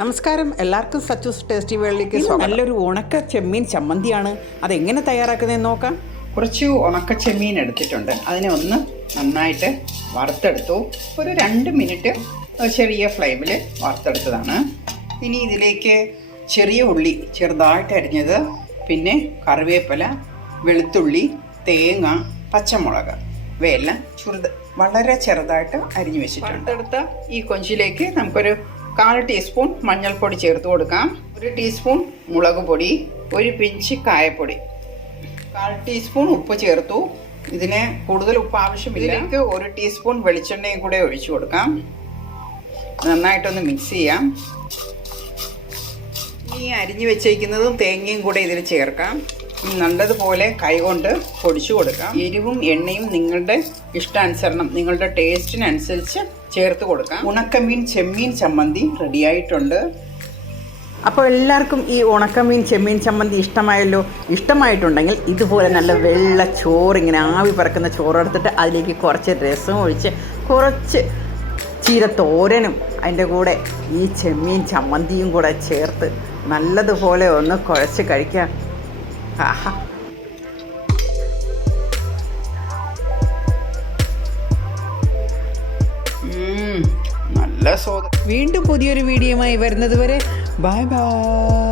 നമസ്കാരം, എല്ലാവർക്കും സച്ചൂസ് ടേസ്റ്റി വേൾഡിലേക്ക് സ്വാഗതം. നല്ലൊരു ഉണക്ക ചെമ്മീൻ ചമ്മന്തിയാണ്. അതെങ്ങനെ തയ്യാറാക്കുന്നതെന്ന് നോക്കാം. കുറച്ച് ഉണക്ക ചെമ്മീൻ എടുത്തിട്ടുണ്ട്. അതിനെ ഒന്ന് നന്നായിട്ട് വറുത്തെടുത്തു. ഒരു 2 മിനിറ്റ് ചെറിയ ഫ്ലെയിമിൽ വറുത്തെടുത്തതാണ്. ഇനി ഇതിലേക്ക് ചെറിയ ഉള്ളി ചെറുതായിട്ട് അരിഞ്ഞത്, പിന്നെ കറിവേപ്പില, വെളുത്തുള്ളി, തേങ്ങ, പച്ചമുളക് ഇവയെല്ലാം വളരെ ചെറുതായിട്ട് അരിഞ്ഞു വെച്ചിട്ടുണ്ട്. വറുത്തെടുത്ത ഈ കൊഞ്ചിലേക്ക് നമുക്കൊരു 1/4 ടീസ്പൂൺ മഞ്ഞൾപ്പൊടി ചേർത്ത് കൊടുക്കാം. 1 ടീസ്പൂൺ മുളക് പൊടി, 1 പിഞ്ച് കായപ്പൊടി, 1/4 ടീസ്പൂൺ ഉപ്പ് ചേർത്തു. ഇതിന് കൂടുതൽ ഉപ്പ് ആവശ്യമില്ല. ഇതിലേക്ക് 1 ടീസ്പൂൺ വെളിച്ചെണ്ണയും കൂടെ ഒഴിച്ചു കൊടുക്കാം. നന്നായിട്ടൊന്ന് മിക്സ് ചെയ്യാം. ഈ അരിഞ്ഞു വെച്ചേക്കുന്നതും തേങ്ങയും കൂടെ ഇതിൽ ചേർക്കാം. നല്ലതുപോലെ കൈകൊണ്ട് പൊടിച്ചു കൊടുക്കാം. എരിവും എണ്ണയും നിങ്ങളുടെ ഇഷ്ടാനുസരണം, നിങ്ങളുടെ ടേസ്റ്റിനനുസരിച്ച് ചേർത്ത് കൊടുക്കാം. ഉണക്കമീൻ ചെമ്മീൻ ചമ്മന്തി റെഡിയായിട്ടുണ്ട്. അപ്പോൾ എല്ലാവർക്കും ഈ ഉണക്കമീൻ ചെമ്മീൻ ചമ്മന്തി ഇഷ്ടമായല്ലോ. ഇഷ്ടമായിട്ടുണ്ടെങ്കിൽ ഇതുപോലെ നല്ല വെള്ള ചോറ്, ഇങ്ങനെ ആവി പറക്കുന്ന ചോറെടുത്തിട്ട് അതിലേക്ക് കുറച്ച് രസം ഒഴിച്ച് കുറച്ച് ചീരത്തോരനും അതിൻ്റെ കൂടെ ഈ ചെമ്മീൻ ചമ്മന്തിയും കൂടെ ചേർത്ത് നല്ലതുപോലെ ഒന്ന് കുഴച്ച് കഴിക്കാം. ആഹാ, നല്ല സ്വാദം. വീണ്ടും പുതിയൊരു വീഡിയോയുമായി വരുന്നത് വരെ ബൈ ബൈ.